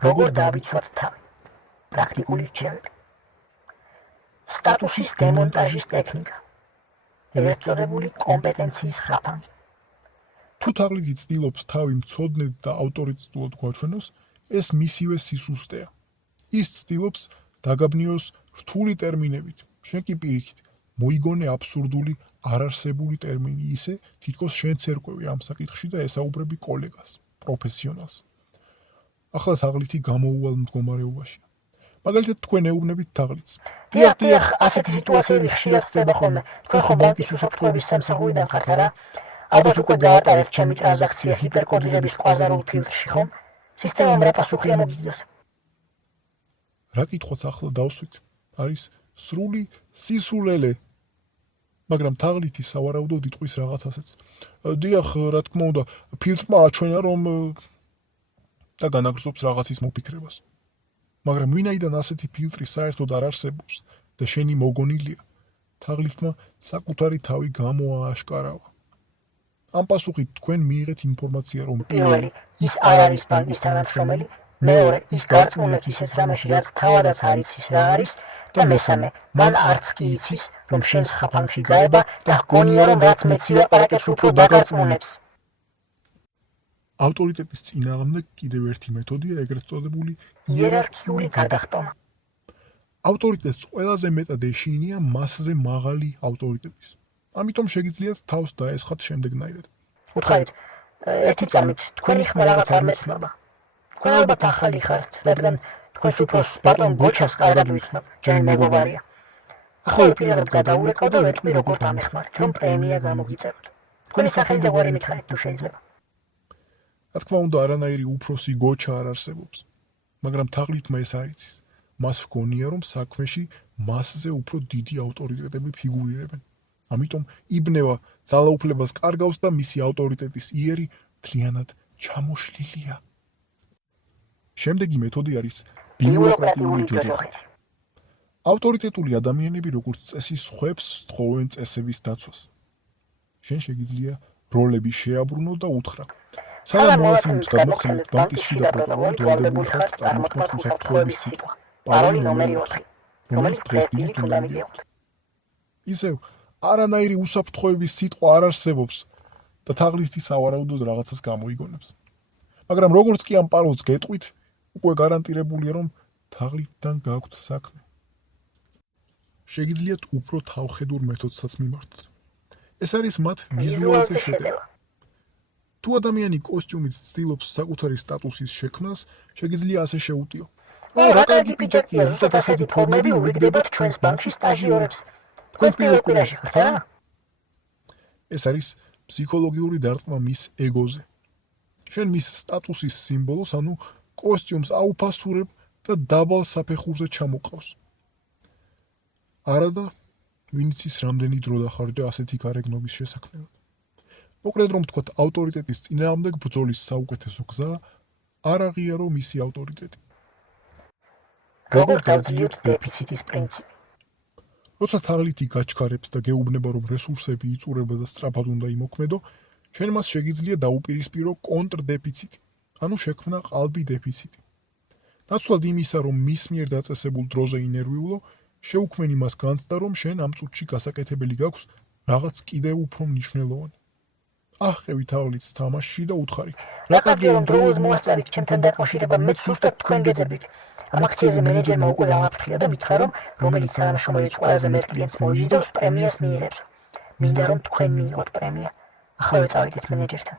როგორ დავიცვათ თავი. პრაქტიკული რჩევები. სტატუსის დემონტაჟის ტექნიკა. ეგრეთ წოდებული კომპეტენციის ხაფანგი. თუ თაღლითი ცდილობს თავი მცოდნედ და ავტორიტეტულად გვაჩვენოს, ეს მისივე სისუსტეა. ის ცდილობს დაგაბნიოს რთული ტერმინებით. შენ კი პირიქით მოიგონე აბსურდული არარსებული ტერმინი ისე, თითქოს შენც ერკვევი ამ საკითხში და ესაუბრები კოლეგას, პროფესიონალს. ახლა თაღლითი გამოუვალ მდგომარეობაშია. მაგალითად თქვენ ეუბნებით თაღლითს. დიახ, ასეთი სიტუაციები ხშირად ხდება ხოლმე. თქვენ ხომ ბანკის უსაფრთხოების სამსახურიდან ხართ, არა? ალბათ უკვე გაატარეთ ჩემი ტრანზაქცია ჰიპერკოდირების კვაზარულ ფილტრში, ხომ? სისტემამ რა პასუხი ამოგიგდოს? რა კითხვაც ახლა დავსვით, არის სრული სისულელე. მაგრამ თაღლითი სავარაუდოდ იტყვის რაღაცასაც. დიახ, რა თქმა უნდა, ფილტრმა აჩვენა, რომ და განაგრძობს რაღაცის მოფიქრებას. მაგრამ ვინაიდან ასეთი ფილტრი საერთოდ არ არსებობს და შენი მოგონილია, თაღლითმა საკუთარი თავი გამოააშკარავა. ამ პასუხით თქვენ მიიღეთ ინფორმაცია, რომ პირველი, ის არ არის ბანკის თანამშრომელი, მეორე, ის გარწმუნებს ისეთ რამეში, რაც თავადაც არ იცის რა არის, და მესამე, მან არც კი იცის, რომ შენს ხაფანგში გაება და ჰგონია, რომ რაც მეც ილაპარაკებს, უფრო დაგარწმუნებს. ავტორიტეტის წინააღმდეგ კიდევ ერთი მეთოდია, ეგრეთ წოდებული იერარქიული გადახტომა. ავტორიტეტს ყველაზე მეტად ეშინია მასზე მაღალი ავტორიტეტის. ამიტომ შეგიძლიათ თავს დაესხათ შემდეგნაირად. უთხარით, ერთი წამით, თქვენი ხმა რაღაც არ მეცნობა. თქვენ ალბათ ახალი ხართ, რადგან თქვენს უფროს ბატონ გოჩას კარგად ვიცნობ, ჩემი მეგობარია. ახლა პირადად გადაურეკავ და ვეტყვი როგორ დამეხმარეთ, რომ პრემია გამოგიწეროთ. თქვენი სახელი და გვარი მითხარით თუ შეიძლება. რა თქმა უნდა, არანაირი უფროსი გოჩა არ არსებობს. მაგრამ თაღლითმა ეს არ იცის. მას ჰგონია, რომ საქმეში მასზე უფრო დიდი ავტორიტეტები ფიგურირებენ. ამიტომ იბნევა ძალაუფლებას კარგავს და მისი ავტორიტეტის იერი მთლიანად ჩამოშლილია. შემდეგი მეთოდი არის ბიუროკრატიული ჯოჯოხეთი. ავტორიტეტული ადამიანები როგორც წესი სხვებს სთხოვენ წესების დაცვას. შენ შეგიძლია როლები შეაბრუნო და უთხრა. სანამ მონაცემებს გადმოგცემთ ბანკის შიდა პროკურორი, ვალდებული ხართ წარმოთქმოთ უსაფრთხოების სიტყვა. პაროლი ნომერი 4, რომელიც დღეს დილით უნდა მიგიღოთ. ისევ არანაირი უსაფრთხოების სიტყვა არ არსებობს და თაღლითი სავარაუდოდ რაღაცას გამოიგონებს. მაგრამ როგორც კი ამ პაროლს გეტყვით, უკვე გარანტირებულია, რომ თაღლითთან გაქვთ საქმე. შეგიძლიათ უფრო თავხედურ მეთოდსაც მიმართოთ. ეს არის მათ ვიზუალზე შეტევა. თუ ადამიანი კოსტიუმით ცდილობს საკუთარი სტატუსის შექმნას, შეგიძლია ასე შეუტიო. რა კარგი პიჯაკია, ზუსტად ასეთი ფორმები ურიგდებათ ჩვენს ბანკში სტაჟიორებს. თქვენ პირველ კვირაში ხართ, არა? ეს არის ფსიქოლოგიური დარტყმა მის ეგოზე. შენ მის სტატუსის სიმბოლოს, ანუ კოსტიუმს აუფასურებ და დაბალ საფეხურზე ჩამოყავს. არადა, ვინც ის რამდენი დრო დახარჯა ასეთი გარეგნობის შესაქმნელად. მოკლედ რომ ვთქვათ, ავტორიტეტის წინააღმდეგ ბრძოლის საუკეთესო გზა არ აღიარო მისი ავტორიტეტი. როგორ დავძლიოთ დეფიციტის პრინციპი? როცა თაღლითი გაჩქარებს და გეუბნება, რომ რესურსები იწურება და სწრაფად უნდა იმოქმედო, შენ მას შეგიძლია დაუპირისპირო კონტრდეფიციტი, ანუ შექმნა ყალბი დეფიციტი. ნაცვლად იმისა, რომ მის მიერ დაწესებულ დროზე ინერვიულო, შეუქმენი მას განცდა, რომ შენ ამ წუთში გასაკეთებელი გაქვს რაღაც კიდევ უფრო მნიშვნელოვანი. აღყევი თაღლითს თამაშში და უთხარი. რა კარგია, რომ დროულად მოასწარით ჩემთან დაკავშირება, მეც ზუსტად თქვენ გეძებდით. ამ აქციაზე მენეჯერმა უკვე გამაფრთხია და მითხრა, რომ რომელიც თანამშრომელიც ყველაზე მეტ კლიენტს მოიჟიდებს, პრემიას მიიღებს. მინდა რომ თქვენ მიიღოთ პრემია. ახლა წავიდეთ მენეჯერთან.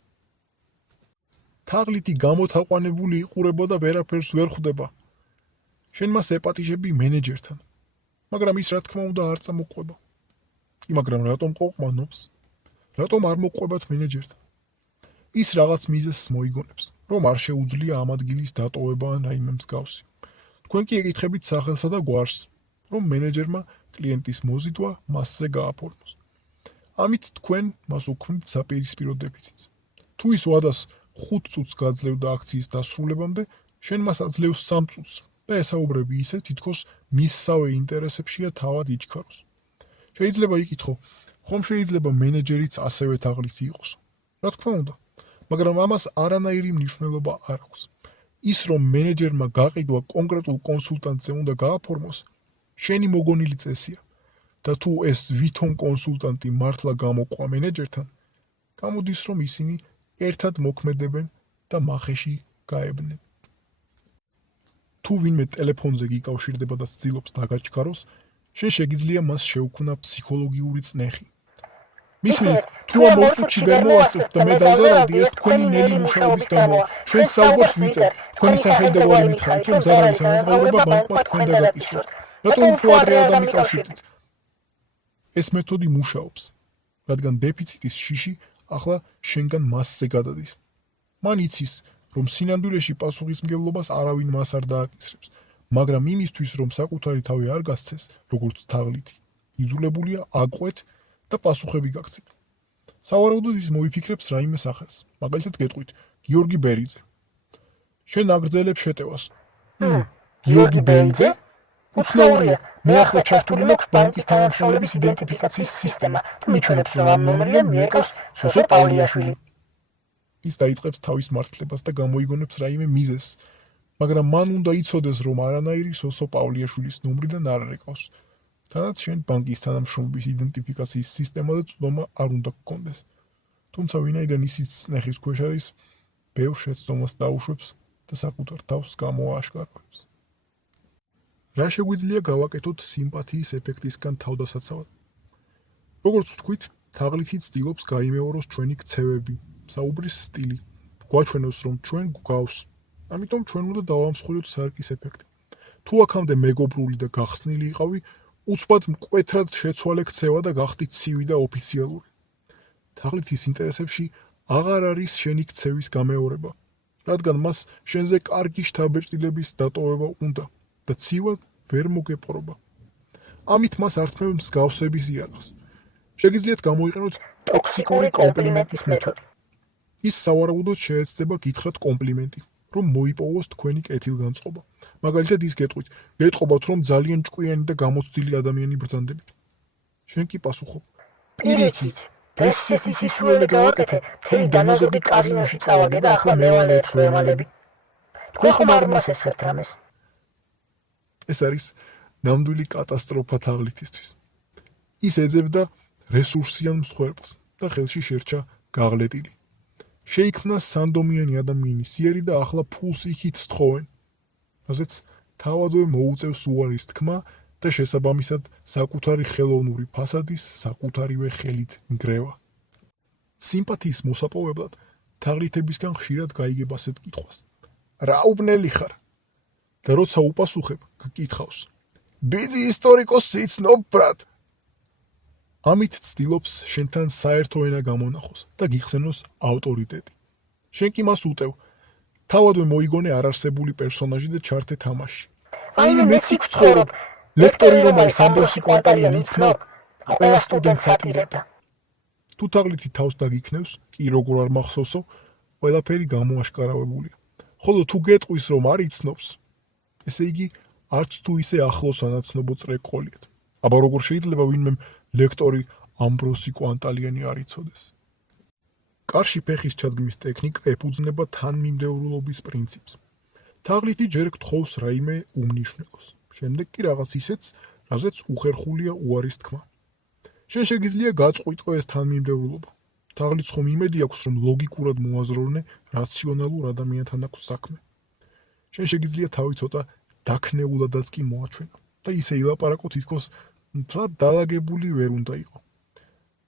თაღლითი გამოთაყვანებული იყურება და ვერაფერს ვერ ხვდება. შენ მას ეპატიჟები მენეჯერთან. მაგრამ ის რა თქმა უნდა არ წამოყვება. მაგრამ რატომ ყოყმანობს? რატომ არ მოყვებათ მენეჯერთან? ის რაღაც მიზეზს მოიგონებს, რომ არ შეუძლია ამ ადგილის დატოვება ან რაიმე მსგავსი. თქვენ კი ეკითხებით სახელსა და გვარს, რომ მენეჯერმა კლიენტის მოზიდვა მასზე გააფორმოს. ამით თქვენ მას უქმნით საპირისპირო დეფიციტს. თუ ის ვადას 5 წუთს გაძლევდა აქციის დასრულებამდე, შენ მას აძლევს 3 წუთს და ესაუბრები ისე, თითქოს მისსავე ინტერესებშია თავად იჩქაროს. შეიძლება იკითხო, ხომ შეიძლება მენეჯერიც ასევე თაღლითი იყოს? რა თქმა უნდა, მაგრამ ამას არანაირი მნიშვნელობა არ აქვს. ის რომ მენეჯერმა გაყიდვა კონკრეტულ კონსულტანტზე უნდა გააფორმოს, შენი მოგონილი წესია და თუ ეს ვითომ კონსულტანტი მართლა გამოყვა მენეჯერთან, გამოდის რომ ისინი ერთად მოქმედებენ და მახეში გაებნენ. თუ ვინმე ტელეფონზე გიკავშირდება და ცდილობს დაგაჩქაროს, შენ შეგიძლია მას შეუქმნა ფსიქოლოგიური წნეხი. მისმენთ, თუ ამ ორ წუთში ვერ მოვასწრებთ და მე დავზარალდი, ეს თქვენი ნელი მუშაობის გამოა. ჩვენ საუბარს ვიწერ, თქვენი სახელი და გვარი მითხარით, რომ ზარალის ანაზღაურება ბანკმა თქვენ დაგაკისროთ. რატომ უფრო ადრე არ დამიკავშირდით? ეს მეთოდი მუშაობს, რადგან დეფიციტის შიში ახლა შენგან მასზე გადადის. მან იცის, რომ სინამდვილეში პასუხისმგებლობას არავინ მას არ დააკისრებს, მაგრამ იმისთვის, რომ საკუთარი თავი არ გასცეს, როგორც თაღლითი, იძულებულია აყვეთ და პასუხები გაგცეთ. სავარაუდოდ ის მოიფიქრებს რაიმე სახელს. მაგალითად გეტყვით, გიორგი ბერიძე. შენ აგრძელებ შეტევას. გიორგი ბერიძე? უცნაურია. მე ახლა ჩართული მაქვს ბანკის თანამშრომლების იდენტიფიკაციის სისტემა და მიჩვენებს, რომ ამ ნომრიდან მიეკავს სოსო პავლიაშვილი. ის დაიწყებს თავის მართლებას და გამოიგონებს რაიმე მიზეზს, მაგრამ მან უნდა იცოდეს, რომ არანაირი სოსო პავლიაშვილის ნომრიდან არ ეკავს. თანაც შენ ბანკის თანამშრომლების იდენტიფიკაციის სისტემა და წვდომა არ უნდა გქონდეს. თუმცა ვინაიდან ისიც წნეხის ქვეშ არის, ბევრ შეცდომას დაუშვებს და საკუთარ თავს გამოააშკარებს. რა შეგვიძლია გავაკეთოთ სიმპათიის ეფექტისგან თავდასაცავად? როგორც ვთქვით, თაღლითი ცდილობს გაიმეოროს ჩვენი ქცევები, საუბრის სტილი, გვაჩვენოს, რომ ჩვენ გვგავს. ამიტომ ჩვენ უნდა დავამსხვრიოთ სარკის ეფექტი. თუ აქამდე მეგობრული და გახსნილი იყავი, უცბად მკვეთრად შეცვალე ქცევა და გახდი ცივი და ოფიციალური. თაღლითის ინტერესებში აღარ არის შენი ქცევის გამეორება, რადგან მას შენზე კარგი შთაბეჭდილების დატოვება უნდა და ცივად ვერ მოგეპყრობა. ამით მას ართმევ მსგავსების იარაღს. შეგიძლიათ გამოიყენოთ ტოქსიკური კომპლიმენტის მეთოდი. ის სავარაუდოდ შეეცდება გითხრათ კომპლიმენტი, რომ მოიპოვოს თქვენი კეთილგანწყობა. მაგალითად ის გეტყვით, გეტყობათ, რომ ძალიან ჭკვიანი და გამოცდილი ადამიანი ბრძანდებით. შენ კი პასუხობ, პირიქით, დღეს ის ისულელი გავაკეთე, მთელი დანაზოგი კაზინოში წავაგე და ახლა მევალეებს ვემალები. თქვენ ხომ არ მასესხებთ რამეს? ეს არის ნამდვილი კატასტროფა თაღლითისთვის. ის ეძებდა რესურსიან მსხვერპლს და ხელში შერჩა გაღლეტილი. შეიქმნა სანდომიანი ადამიანის სიერი და ახლა ფულს იქით სთხოვენ, რაზეც თავადვე მოუწევს უარის თქმა და შესაბამისად საკუთარი ხელოვნური ფასადის საკუთარივე ხელით ნგრევა. სიმპათიის მოსაპოვებლად თაღლითებისგან ხშირად გაიგებ ასეთ კითხვას. რა უბნელი ხარ? და როცა უპასუხებ, გკითხავს. ბიძი ისტორიკოსს იცნობ, ბრატ? ამით ცდილობს შენთან საერთო ენა გამონახოს და გიხსენოს ავტორიტეტი. შენ კი მას უტევ. თავადვე მოიგონე არარსებული პერსონაჟი და ჩართე თამაში. აინე მეც იქ ვცხოვრობ. ლექტორი რომ არის ამბროსი კვანტალიანი იცნობ, ყველა სტუდენტს ატირებდა. თუ თაღლითი თავს დაგიქნევს, კი როგორ არ მახსოვსო, ყველაფერი გამოაშკარავებულია. ხოლო თუ გეტყვის, რომ არ იცნობს, ესე იგი არც თუ ისე ახლოს ანაცნობო წრეყოლიათ. აბა როგორ შეიძლება ვინმემ ლექტორი ამბროსი კვანტალიანი არ იცოდეს? კარში ფეხის ჩადგმის ტექნიკა ეფუძნება თანმიმდევრულობის პრინციპს. თაღლითი ჯერ გთხოვს რაიმე უმნიშვნელოს, შემდეგ კი რაღაც ისეთს, რაზეც უხერხულია უარის თქმა. შენ შეგიძლია გაწყვიტო ეს თანმიმდევრულობა. თაღლითს ხომ იმედი აქვს, რომ ლოგიკურად მოაზროვნე რაციონალურ ადამიანთან აქვს საქმე. შენ შეგიძლია თავი ცოტა დაქნეულადაც კი მოაჩვენო და ისე ილაპარაკო, თითქოს მთლად დაალაგებული ვერ უნდა იყო.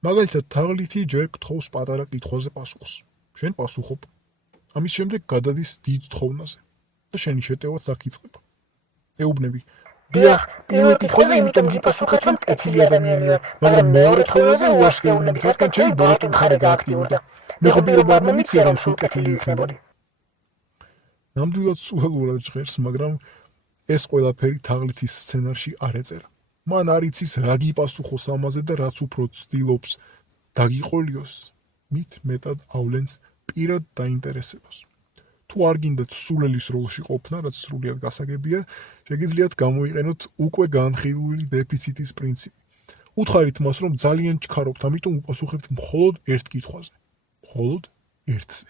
მაგალითად, თაღლითი ჯერ გთხოვს პატარა კითხვაზე პასუხს. შენ პასუხობ. ამის შემდეგ გადადის დიდ თხოვნაზე და შენი შეტევაც აქ იწყება. ეუბნები, დიახ, პირველ კითხვაზე იმიტომ გიპასუხეთ, რომ კეთილი ადამიანი ვარ, მაგრამ მეორე თხოვნაზე უარს გეუბნებით, რადგან ჩემი ბოროტი მხარე გააქტიურდა. მე ხო პირობა არ მომიცია, რომ სულ კეთილი ვიქნებოდი. ნამდვილად სულელურად ჟღერს, მაგრამ ეს ყველაფერი თაღლითის სცენარში არ ეწერა. მან არ იცის რა გიპასუხოს ამაზე და რაც უფრო ცდილობს დაგიყოლიოს, მით მეტად ავლენს პირად დაინტერესებას. თუ არ გინდათ სულელის როლში ყოფნა, რაც სრულიად გასაგებია, შეგიძლიათ გამოიყენოთ უკვე განხილული დეფიციტის პრინციპი. უთხარით მას, რომ ძალიან ჩქარობთ, ამიტომ უპასუხებთ მხოლოდ ერთ კითხვაზე. მხოლოდ ერთზე.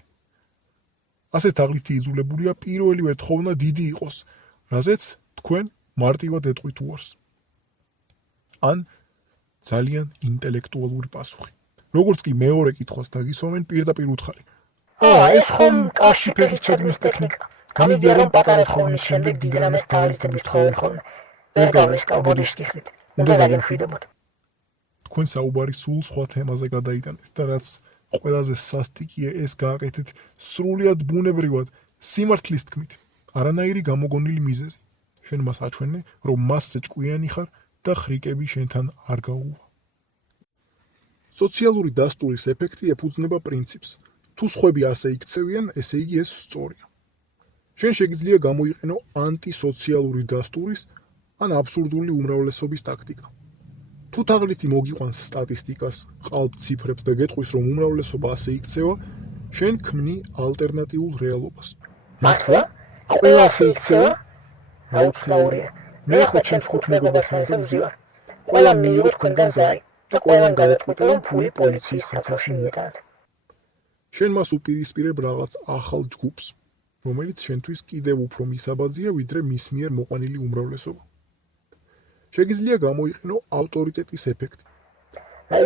ასეთ თაღლითი იძულებულია პირველივე თხოვნა დიდი იყოს, რაზეც თქვენ მარტივად ეტყვით უარს. ან ძალიან ინტელექტუალური პასუხი. როგორც კი მეორე კითხვას დაგისვამენ, პირდაპირ უთხარი. ეს ხომ კაში ფეხით შეძმის ტექნიკა. გამიგია რომ პატარა თხოვნის შემდეგ დიდ რამეს თაღლითების თხოვენ ხოლმე. ვერ გავრისკავ ბოდიშს ხით. უნდა დაგემშვიდებოდ. თქვენ საუბარი სულ სხვა თემაზე გადაიტანეთ და რაც ყველაზე სასტიკია ეს გააკეთეთ სრულიად ბუნებრივად, სიმართლის თქმით, არანაირი გამოგონილი მიზეზი. შენ მას აჩვენე, რომ მასზე ჭკვიანი ხარ და ხრიკები შენთან არ გაუვა. სოციალური დასტურის ეფექტი ეფუძნება პრინციპს. თუ სხვები ასე იქცევიან, ესე იგი ეს სწორია. შენ შეგიძლია გამოიყენო ანტისოციალური დასტურის ან აბსურდული უმრავლესობის ტაქტიკა. თუ თაღლითი მოგიყვანს სტატისტიკას, ყალბ ციფრებს და გეტყვის, რომ უმრავლესობა ასე იქცევა, შენ ქმნი ალტერნატიულ რეალობას. მართლა? ყველა ასე იქცევა? აუცნაურია. მე ახლა ჩემს 5 მეგობართან ერთად ვზივარ. ყველამ მიიღო თქვენგან ზარი და ყველამ გადაწყვიტა, რომ ფული პოლიციის საცავში მიეტანათ. შენ მას უპირისპირებ რაღაც ახალ ჯგუფს, რომელიც შენთვის კიდევ უფრო მისაბაძია, ვიდრე მის მიერ მოყვანილი უმრავლესობა. შეგიძლია გამოიყენო ავტორიტეტის ეფექტი.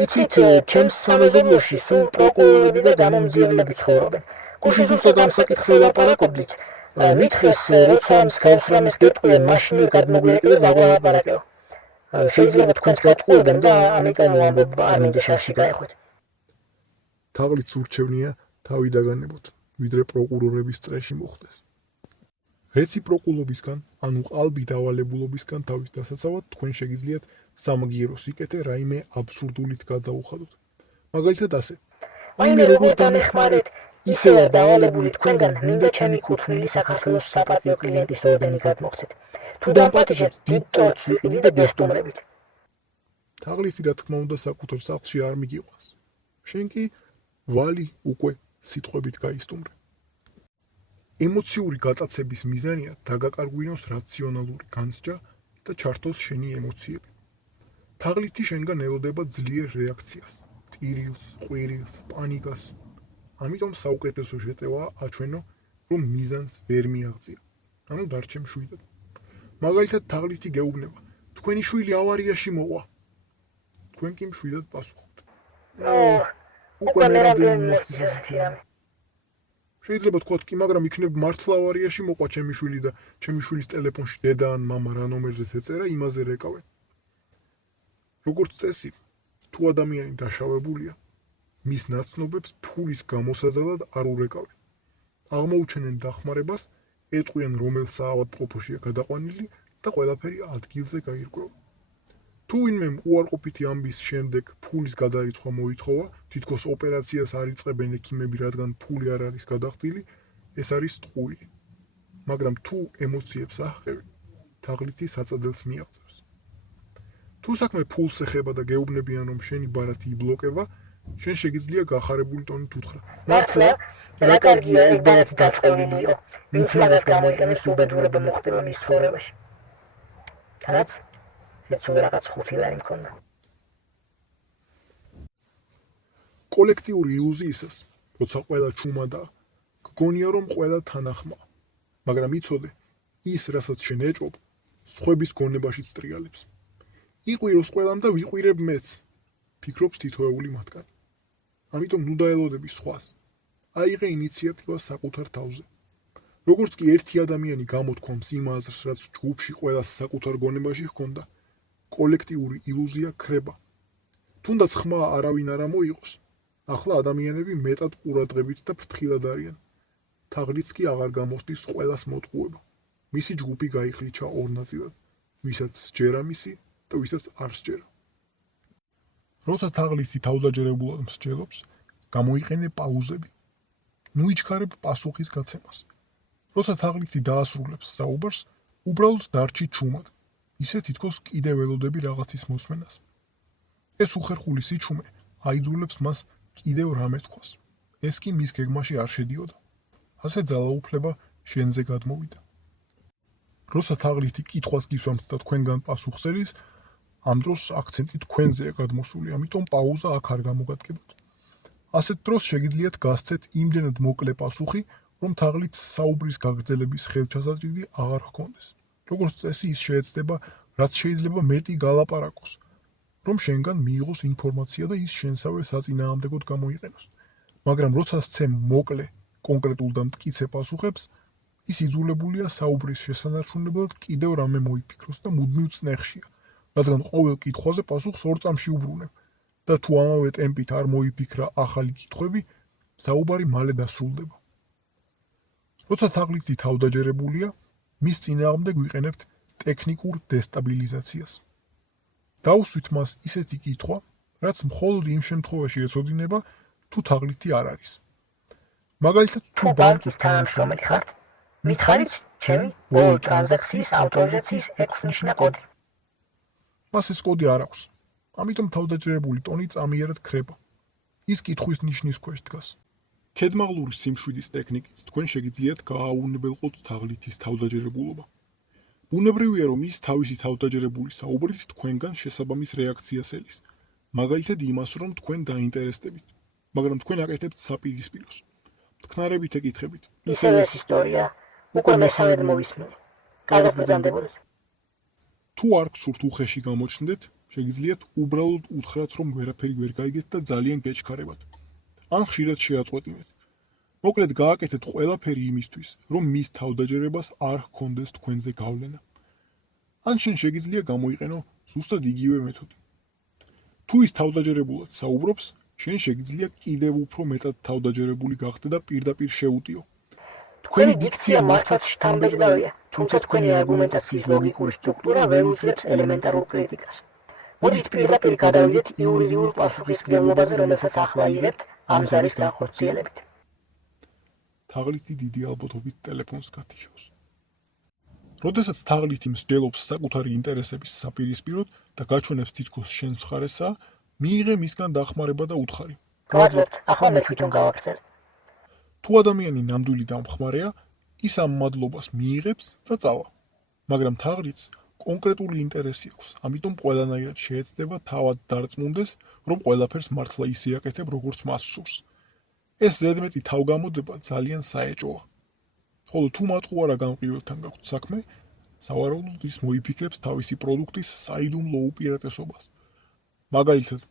იცით, ჩემს სამეზობლოში სულ პროკურორები და გამომძიებლები ცხოვრობენ. გუშინ ზუსტად ამ საკითხზე ვლაპარაკობდით. მითხრეს, როცა მსგავს რამეს გეტყვიან, მაშინვე გადმოგვირეკე და დაგვალაპარაკეო. შეიძლება თქვენს გატყუებენ და ამიტომ ვამბობ, არ მინდა შარში გაეხვეთ. თაღლით ურჩევნია თავი დაგანებოთ, ვიდრე პროკურორების წრეში მოხდეს. რეციპროკულობისგან, ანუ ყალბი დავალებულობისგან თავის დასაცავად თქვენ შეგიძლიათ სამაგიერო სიკეთე რაიმე აბსურდულით გადაუხადოთ. მაგალითად ასე. ვაიმე როგორ დამეხმარეთ, ისე არ დავალებული თქვენგან მინდა ჩემი კუთვნილი საქართველოს საპატიო კლიენტის ორდენი გადმოგცეთ. თუ დამპატიჟებთ, დიდ ტორტს ვიყიდი და გესტუმრებით. თაღლითი რა თქმა უნდა საკუთარ სახლში არ მიგიყვანს. შენ კი ვალი უკვე სიტყვებით გაისტუმრე. ემოციური გატაცების მიზანია დაგაკარგვინოს რაციონალური განსჯა და ჩართოს შენი ემოციები. თაღლითი შენგან ელოდება ძლიერ რეაქციას, ტირილს, ყვირილს, პანიკას. ამიტომ საუკეთესო შეტევაა აჩვენო, რომ მიზანს ვერ მიაღწია. ანუ დარჩე მშვიდად. მაგალითად თაღლითი გეუბნება, თქვენი შვილი ავარიაში მოყვა. თქვენ კი მშვიდად პასუხობთ. უკვე მე რამდენი მოსდის ესეთი რამე. შეიძლება თქვათ კი, მაგრამ იქნებ მართლა ავარიაში მოყვა ჩემი შვილი და ჩემი შვილის ტელეფონში დედა ან მამა რა ნომერზეც ეწერა, იმაზე რეკავენ. როგორც წესი, თუ ადამიანი დაშავებულია, მის ნაცნობებს ფულის გამოსაძალად არ ურეკავენ. აღმოუჩენენ დახმარებას, ეტყვიან რომელს ავადმყოფოშია გადაყვანილი და ყველაფერი ადგილზე გაირკვევა. თუ ვინმე უარყოფითი ამბის შემდეგ ფულის გადარიცხვა მოითხოვა, თითქოს ოპერაციას არ იწყებენ ექიმები, რადგან ფული არ არის გადახდილი, ეს არის ტყუილი. მაგრამ თუ ემოციებს აჰყევი, თაღლითი საწადელს მიაღწევს. თუ საქმე ფულს ეხება და გეუბნებიან, რომ შენი ბარათი იბლოკება, შენ შეგიძლია გახარებული ტონით უთხრა. მართლა, რა კარგია ეგ ბარათი დაწყევლილი იყო. ვინც მაგას გამოიყენებს, უბედურება მოხდება მის ცხოვრებაში. რაც ეცუ რაღაც ხუთი ლარი მქონდა. კოლექტიური ილუზიისას, როცა ყველა ჩუმადაა, გგონია რომ ყველა თანახმაა. მაგრამ იცოდე, ის რასაც შენ ეჭვობ, სხვების გონებაშიც ტრიალებს. იყვიროს ყველამ და ვიყვირებ მეც, ფიქრობს თითოეული მათგანი. ამიტომ ნუ დაელოდები სხვას. აიღე ინიციატივა საკუთარ თავზე. როგორც კი ერთი ადამიანი გამოთქვამს იმ აზრს, რაც ჯგუფში ყველას საკუთარ გონებაში ჰქონდა, კოლექტიური ილუზია ქრება. თუნდაც ხმა არავინ არ მოიყოს, ახლა ადამიანები მეტად ყურადღებით და ფრთხილად არიან. თაღლიც კი აღარ გამოსდის ყველას მოტყუება. მისი ჯგუფი გაიხლიჩა ორ ნაწილად, ვისაც სჯერა მისი და ვისაც არ სჯერა. როცა თაღლითი თავდაჯერებულად მსჯელობს, გამოიყენე პაუზები. ნუ იჩქარებ პასუხის გაცემას. როცა თაღლითი დაასრულებს საუბარს, უბრალოდ დარჩი ჩუმად. ისე თითქოს კიდევ ველოდები რაღაცის მოსმენას. ეს უხერხული სიჩუმე აიძულებს მას კიდევ რამე თქვას. ეს კი მის გეგმაში არ შედიოდა. ასე ძალაუფლება შენზე გადმოვიდა. როცა თაღლითი კითხვას გისვამთ და თქვენგან პასუხს ელის, ამ დროს აქცენტი თქვენზეა გადმოსული, ამიტომ პაუზა აქ არ გამოგადგებათ. ასეთ დროს შეგიძლიათ გასცეთ იმდენად მოკლე პასუხი, რომ თაღლითს საუბრის გაგრძელების ხელჩასაჭრელი აღარ ჰქონდეს. როგორც წესი, ის შეეცდება, რაც შეიძლება მეტი გალაპარაკოს, რომ შენგან მიიღოს ინფორმაცია და ის შენსავე საწინააღმდეგოდ გამოიყენოს. მაგრამ როცა სცემ მოკლე, კონკრეტულ და მტკიცე პასუხებს, ის იძულებულია საუბრის შესანარჩუნებლად კიდევ რამე მოიფიქროს და მუდმივ წნეხშია, რადგან ყოველ კითხვაზე პასუხს ორ წამში უბრუნებ და თუ ამავე ტემპით არ მოიფიქრა ახალი კითხვები, საუბარი მალე დასრულდება. როცა თაღლითი თავდაჯერებულია, მის წინააღმდეგ ვიყენებთ ტექნიკურ დესტაბილიზაციას. დავუსვით მას ისეთი კითხვა, რაც მხოლოდ იმ შემთხვევაში ეწოდინება, თუ თაღლითი არ არის. მაგალითად, თუ ბანკის თანამშრომელი ხართ, მითხარით ჩემი ბოლო ტრანზაქციის ავტორიზაციის 6 ნიშნა კოდი. მას ეს კოდი არ აქვს. ამიტომ თავდაჯერებული ტონი წამიერად ქრება. ის კითხვის ნიშნის ქვეშ დგას. ქედმაღლური სიმშვიდის ტექნიკით თქვენ შეგიძლიათ გააუვნებელყოთ თაღლითის თავდაჯერებულობა. ბუნებრივია, რომ ის თავისი თავდაჯერებული საუბრით თქვენგან შესაბამის რეაქციას ელის. მაგალითად იმას, რომ თქვენ დაინტერესდებით, მაგრამ თქვენ აკეთებთ საპირისპიროს. თქნარებით ეკითხებით. ისევ ეს ისტორია, უკვე მესამედ მოვისმინე. კარგად ბრძანდებოდეთ. თუ არ გსურთ უხეში გამოჩნდეთ, შეგიძლიათ უბრალოდ უთხრათ, რომ ვერაფერი ვერ გაიგეთ და ძალიან გეჩქარებათ. ან ხშირად შეაწყვეტინეთ. მოკლედ გააკეთეთ ყველაფერი იმისთვის, რომ მის თავდაჯერებას არ ჰქონდეს თქვენზე გავლენა. ან შენ შეგიძლია გამოიყენო ზუსტად იგივე მეთოდი. თუ ის თავდაჯერებულად საუბრობს, შენ შეგიძლია კიდევ უფრო მეტად თავდაჯერებული გახდე და პირდაპირ შეუტიო. თქვენი დიქცია მართლაც შთამბეჭდავია, თუმცა თქვენი არგუმენტაციის ლოგიკური სტრუქტურა ვერ უძლებს ელემენტარულ კრიტიკას. მოდით პირდაპირ გადავიდეთ იურიდიულ პასუხისმგებლობაზე, რომელსაც ახლა იღებთ ამ ზარის განხორციელებით. თაღლითი დიდი ალბათობით ტელეფონს გათიშავს. როდესაც თაღლითი მსჯელობს საკუთარი ინტერესების საპირისპიროდ და გაჩვენებს თითქოს შენს მხარესა, მიიღე მისგან დახმარება და უთხარი. გმადლობთ, ახლა მე თვითონ გავაგრძელებ. თუ ადამიანი ნამდვილი დამხმარეა, ის ამ მადლობას მიიღებს და წავა. მაგრამ თაღლითს კონკრეტული ინტერესი აქვს, ამიტომ ყველანაირად შეეცდება თავად დარწმუნდეს, რომ ყველაფერს მართლა ისე აკეთებ, როგორც მას სურს. ეს ზედმეტი თავგამოდება ძალიან საეჭოა. ხოლო თუ მათყუარა გამყიდველთან გაქვთ საქმე, სავარაუდოდ ის მოიფიქრებს თავისი პროდუქტის საიდუმლო უპირატესობას. მაგალითად,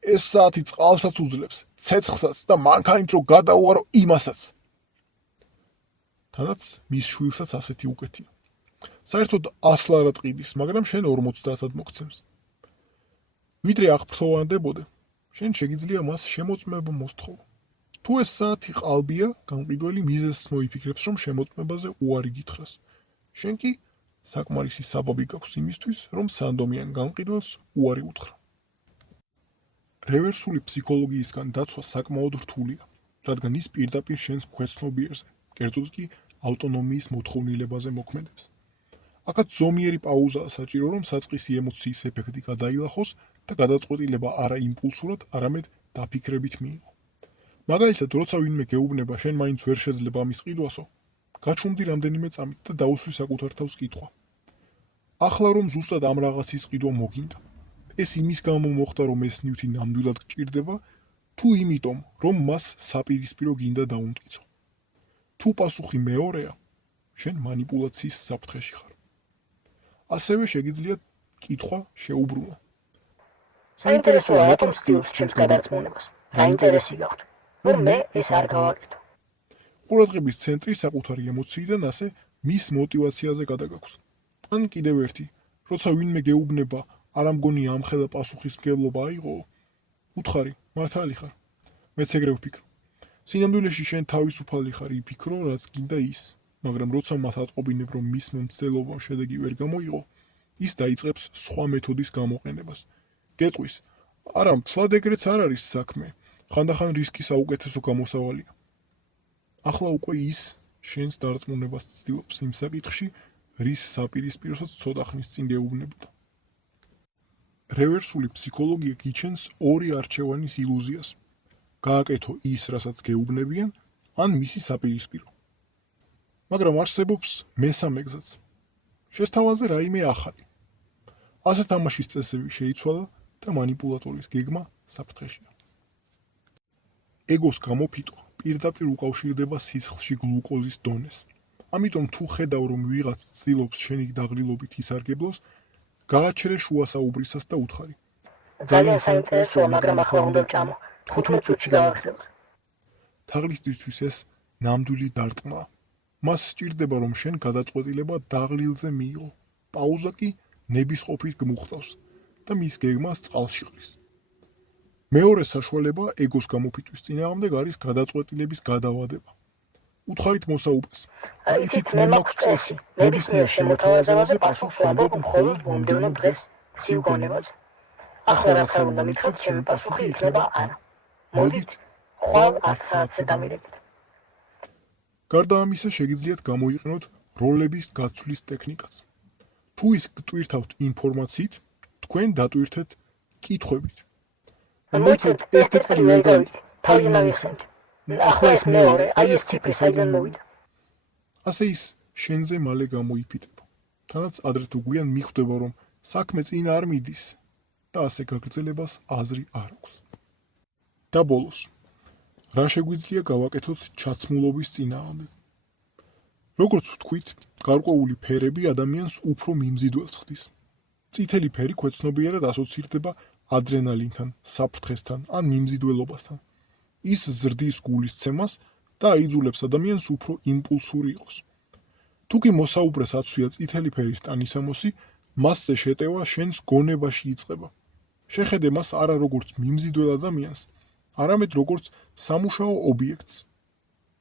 ეს საათი წყალსაც უძლებს, ცეცხლსაც და მანქანით რო გადაუღარო იმასაც. თანაც მის შვილსაც ასეთი უკეთია. საერთოდ 100 ლარად ყიდის, მაგრამ შენ 50-ად მოგცემს. ვიდრე აღფრთოვანდებოდე, შენ შეგიძლია მას შემოწმება მოსთხოვო. თუ ეს საათი ყალბია, გამყიდველი მიზეზს მოიფიქრებს, რომ შემოწმებაზე უარი გითხრას. შენ კი საკმარისი საბაბი გაქვს იმისთვის, რომ სანდომიან გამყიდველს უარი უთხრა. რევერსული ფსიქოლოგიისგან დაცვა საკმაოდ რთულია, რადგან ის პირდაპირ შენს ქვეცნობიერზე, კერძოდ კი ავტონომიის მოთხოვნილებაზე მოქმედებს. აქაც ზომიერი პაუზაა საჭირო, რომ საწყისი ემოციის ეფექტი გადაილახოს და გადაწყვეტილება არა იმპულსურად, არამედ დაფიქრებით მიიღო. მაგალითად, როცა ვინმე გეუბნება, შენ მაინც ვერ შეძლებ ამის ყიდვასო, გაჩუმდი რამდენიმე წამით და დაუსვი საკუთარ თავს კითხვა. ახლა რომ ზუსტად ამ რაღაცის ყიდვა მოგინდა, ეს იმის გამო მოხდა, რომ ეს ნივთი ნამდვილად გჭირდება, თუ იმიტომ, რომ მას საპირისპირო გინდა დაუმტკიცო. თუ პასუხი მეორეა, შენ მანიპულაციის საფრთხეში ხარ. ასევე შეგიძლია კითხვა შეუბრუნო. საინტერესოა, რატომ ცდილობთ ჩემს გადარწმუნებას? რა ინტერესი გაქვთ? რომ მე ეს არ გავაკეთო. ყურადღების ცენტრი საკუთარი ემოციიდან ასე მის мотиваციაზე გადაგაქვს. ან კიდევ ერთი, როცა ვინმე გეუბნება, არა მგონი ამხელა პასუხისმგებლობა აიღო, უთხარი, მართალი ხარ. მეც ეგრე ვფიქრობ. სინამდვილეში შენ თავისუფალი ხარ იფიქრო, რაც გინდა ის, მაგრამ როცა მას ატყობინებ, რომ მის მომცდელობამ შედეგი ვერ გამოიღო, ის დაიწყებს სხვა მეთოდის გამოყენებას. გეტყვის, არა, მთლად ეგრეც არ არის საქმე. ხანდახან რისკი საუკეთესო გამოსავალია. ახლა უკვე ის შენს დარწმუნებას ცდილობს იმ საკითხში, რის საპირისპიროსაც ცოტა ხნის წინ გეუბნებოდა. რევერსული ფსიქოლოგია გიჩენს ორი არჩევანის ილუზიას. გააკეთო ის, რასაც გეუბნებიან, ან მისი საპირისპირო. მაგრამ არსებობს მესამე გზაც. შესთავაზე რაიმე ახალი. ასე თამაშის წესები შეიცვალა და მანიპულატორის გეგმა საფრთხეშია. ეგოს გამოფიტო პირდაპირ უკავშირდება სისხლში გლუკოზის დონეს. ამიტომ თუ ხედავ რომ ვიღაც ცდილობს შენი დაღლილობით ისარგებლოს, გააჩერე შუა საუბრისას და უთხარი. ძალიან საინტერესოა, მაგრამ ახლა უნდა ვჭამო. 15 წუთში გავაგრძელოთ. თაღლისთვის ეს ნამდვილი დარტყმაა. მას სჭირდება რომ შენ გადაწყვეტილება დაღლილზე მიიღო. პაუზა კი ნების ყოფით გმუხტავს და მის გეგმას წყალში ყრის. მეორე საშუალება ეგოს გამოფიტვის წინააღმდეგ არის გადაწყვეტილების გადავადება. უთხარით მოსაუბრეს. იცით, მე მაქვს წესი, ნებისმიერ შემოთავაზებაზე პასუხს ვამბობ მხოლოდ მომდევნო დღეს, ცივ გონებაზე. ახლა რაც არ უნდა მითხრათ, ჩემი პასუხი იქნება არა. მოდით, ხვალ 10 საათზე დამირეკეთ. გარდა ამისა, შეგიძლიათ გამოიყენოთ როლების გაცვლის ტექნიკაც. თუ ის გტვირთავთ ინფორმაციით, თქვენ დატვირთეთ კითხვებით. მოიცეთ, ეს ტექსტი ვერ გავიგე, თავი ნავიხსენთ. ახლა ეს მეორე, აი ეს ციფრი საიდან მოვიდა? ასე ის შენზე მალე გამოიფიტება. თანაც ადრე თუ გვიან მიხვდება, რომ საქმე წინ არ მიდის და ასე გაგრძელებას აზრი არ აქვს. და ბოლოს, რა შეგვიძლია გავაკეთოთ ჩაცმულობის წინააღმდეგ? როგორც ვთქვით, გარკვეული ფერები ადამიანს უფრო მიმზიდველს ხდის. წითელი ფერი ქვეცნობიერად ასოცირდება ადრენალინთან, საფრთხესთან ან მიმზიდველობასთან. ის ზრდის გულისცემას და აიძულებს ადამიანს უფრო იმპულსური იყოს. თუ კი მოსაუბრეს აცვია წითელი ფერის ტანისამოსი, მასზე შეტევა შენს გონებაში იწყება. შეხედე მას არა როგორც მიმზიდველ ადამიანს, არამედ როგორც სამუშაო ობიექტს.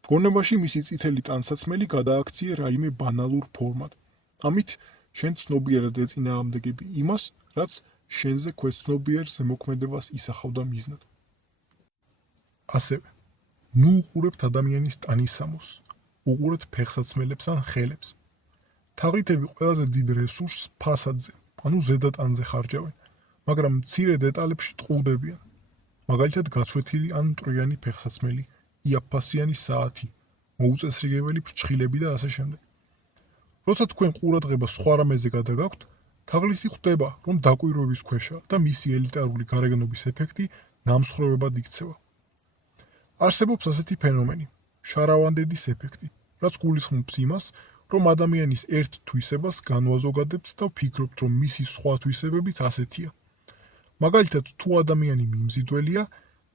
გონებაში მისი წითელი ტანსაცმელი გადააქციე რაიმე ბანალურ ფორმად. ამით შენ ცნობიერად ეწინააღმდეგები იმას, რაც შენზე ქვეცნობიერ ზემოქმედებას ისახავდა მიზნად. ასევე, ნუ უყურებთ ადამიანის ტანისამოსს, უყურეთ ფეხსაცმელებს ან ხელებს. თაღლითები ყველაზე დიდ რესურსს ფასადზე, ანუ ზედატანზე ხარჯავენ, მაგრამ მცირე დეტალებში ტყუდებიან. მაგალითად გაცვეთილი ან მტვრიანი ფეხსაცმელი, იაფფასიანი საათი, მოუწესრიგებელი ფრჩხილები და ასე შემდეგ. როცა თქვენ ყურადღება სხვა რამეზე გადაგაქვთ, თაღლითი ხვდება, რომ დაკვირვების ქვეშაა და მისი ელიტარული გარეგნობის ეფექტი ნამსხვრევებად იქცევა. არსებობს ასეთი ფენომენი, შარავანდედის ეფექტი, რაც გულისხმობს იმას, რომ ადამიანის ერთ თვისებას განვაზოგადებთ და ვფიქრობთ, რომ მისი სხვა თვისებებიც ასეთია. მაგალითად, თუ ადამიანი მიმზიდველია,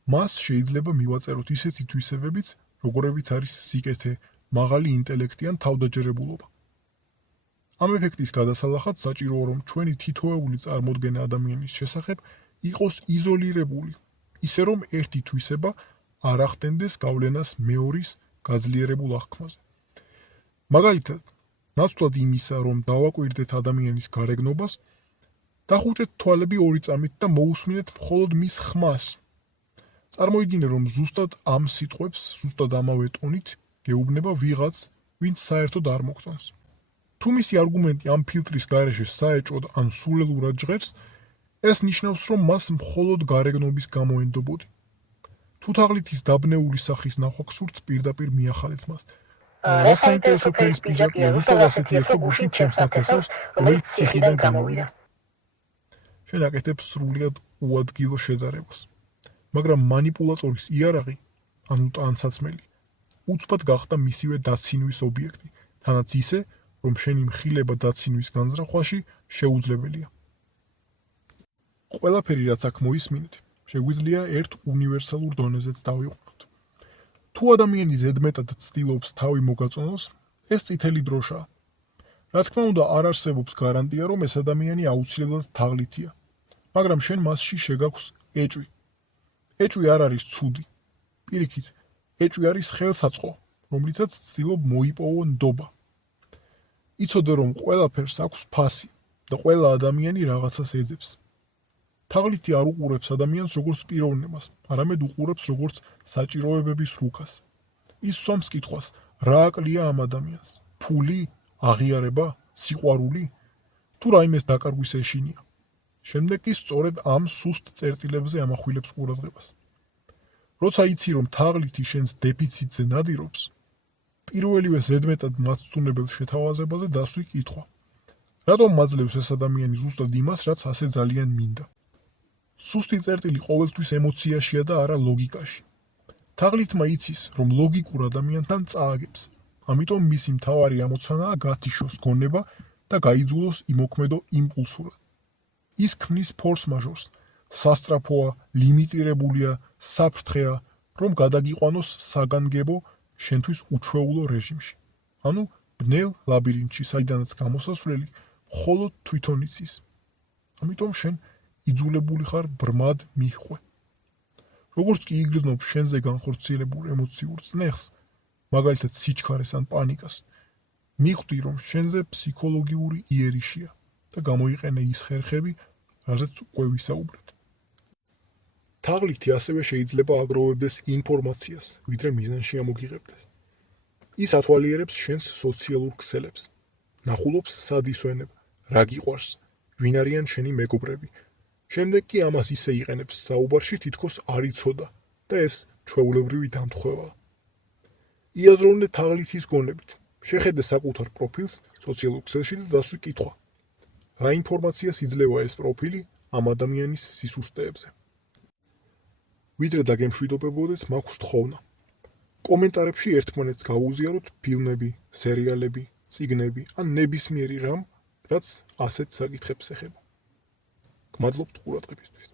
მას შეიძლება მივაწეროთ ისეთი თვისებებიც, როგორებიც არის სიკეთე, მაღალი ინტელექტი ან თავდაჯერებულობა. ამ ეფექტის გადასალახად საჭიროა, რომ ჩვენი თითოეული წარმოდგენა ადამიანის შესახებ იყოს იზოლირებული, ისე რომ ერთი თვისება არ ახდენდეს გავლენას მეორის გაძლიერებულ აღქმაზე. მაგალითად, ნაცვლად იმისა, რომ დავაკვირდეთ ადამიანის გარეგნობას, დახუჭეთ თვალები 2 წამით და მოусმინეთ მხოლოდ მის ხმას. წარმოიდგინე, რომ ზუსტად ამ სიტყვებს, ზუსტად ამავე ტონით გეუბნება ვიღაც, ვინც საერთოდ არ მოგწონს. თუ მისი არგუმენტი ამ ფილტრის გარეშე საეჭვოდ ან სულელურად ჟღერს, ეს ნიშნავს, რომ მას მხოლოდ გარეგნობის გამო ენდობოდი. თუ თაღლითის დაბნეული სახის ნახვა გსურთ, პირდაპირ მიახალეთ მას. რა საინტერესო ფერის პიჯაკია, ზუსტად ასეთი ეცვა გუშინ ჩემს ნათესავს, რომელიც ციხიდან გამოვიდა. შენ აკეთებ სრულიად უადგილო შედარებას. მაგრამ მანიპულატორის იარაღი, ანუ ტანსაცმელი, უცბად გახდა მისივე დაცინვის ობიექტი, თანაც ისე, რომ შენი მხილება დაცინვის განზრახვაში შეუძლებელია. ყველაფერი, რაც აქ მოისმინეთ, შეგვიძლია ერთ უნივერსალურ დონეზეც დავიყვანოთ. თუ ადამიანი ზედმეტად ცდილობს თავი მოგაწონოს, ეს წითელი დროშაა. რა თქმა უნდა, არ არსებობს გარანტია, რომ ეს ადამიანი აუცილებლად თაღლითია, მაგრამ შენ მასში შეგაქვს ეჭვი. ეჭვი არ არის ცუდი. პირიქით, ეჭვი არის ხელსაწყო, რომლითაც ცდილობ მოიპოვო ნდობა. იცოდე, რომ ყველაფერს აქვს ფასი და ყველა ადამიანი რაღაცას ეძებს. თაღლითი არ უყურებს ადამიანს როგორც პიროვნებას, არამედ უყურებს როგორც საჭიროებების რუქას. ის სვამს კითხვას, რა აკლია ამ ადამიანს? ფული, აღიარება, სიყვარული? თუ რაიმეს დაკარგვის ეშინია. შემდეგ კი სწორედ ამ სუსტ წერტილებზე ამახვილებს ყურადღებას. როცა იცი, რომ თაღლითი შენს დეფიციტზე ნადირობს, პირველივე ზედმეტად მაცდუნებელ შეთავაზებაზე დასვი კითხვა. რატომ მაძლევს ეს ადამიანი ზუსტად იმას, რაც ასე ძალიან მინდა? სუსტი წერტილი ყოველთვის ემოციაშია და არა ლოგიკაში. თაღლითმა იცის, რომ ლოგიკურ ადამიანთან წააგებს. ამიტომ მისი მთავარი ამოცანაა გათიშოს გონება და გაიძულოს იმოქმედო იმპულსურად. ის ქმნის ფორს-მაჟორს, სასწრაფოა, ლიმიტირებულია, საფრთხეა, რომ გადაგიყვანოს საგანგებო შენთვის უჩვეულო რეჟიმში. ანუ ბნელ ლაბირინთში, საიდანაც გამოსასვლელი მხოლოდ თვითონ იცის. ამიტომ შენ იძულებული ხარ ბრმად მიჰყვე. როგორც კი იგრძნობ შენზე განხორციელებულ ემოციურ წნეხს, მაგალითად სიჩქარეს ან პანიკას, მიხვდი, რომ შენზე ფსიქოლოგიური იერიშია და გამოიყენე ის ხერხები, რაზეც უკვე ვისაუბრეთ. თაღლითი ასევე შეიძლება აგროვებდეს ინფორმაციას, ვიდრე მიზანში ამოგიღებდეს. ის ათვალიერებს შენს სოციალურ ქსელებს, ნახულობს სად ისვენება, რა გიყვარს, ვინ არიან შენი მეგობრები. შემდეგ კი ამას ისე იყენებს საუბარში, თითქოს არ იცოდა და ეს ჩვეულებრივი დამთხვევაა. იაზროვნე თაღლითის გონებით. შეხედე საკუთარ პროფილს სოციალურ ქსელში და დასვი კითხვა. რა ინფორმაციას იძლევა ეს პროფილი ამ ადამიანის სისუსტეებზე. ვიდრე დაგემშვიდობებოდეთ, მაქვს თხოვნა. კომენტარებში ერთმანეთს გაუზიაროთ ფილმები, სერიალები, წიგნები ან ნებისმიერი რამ, რაც ასეთ საკითხებს ეხება. გმადლობთ ყურადღებისთვის.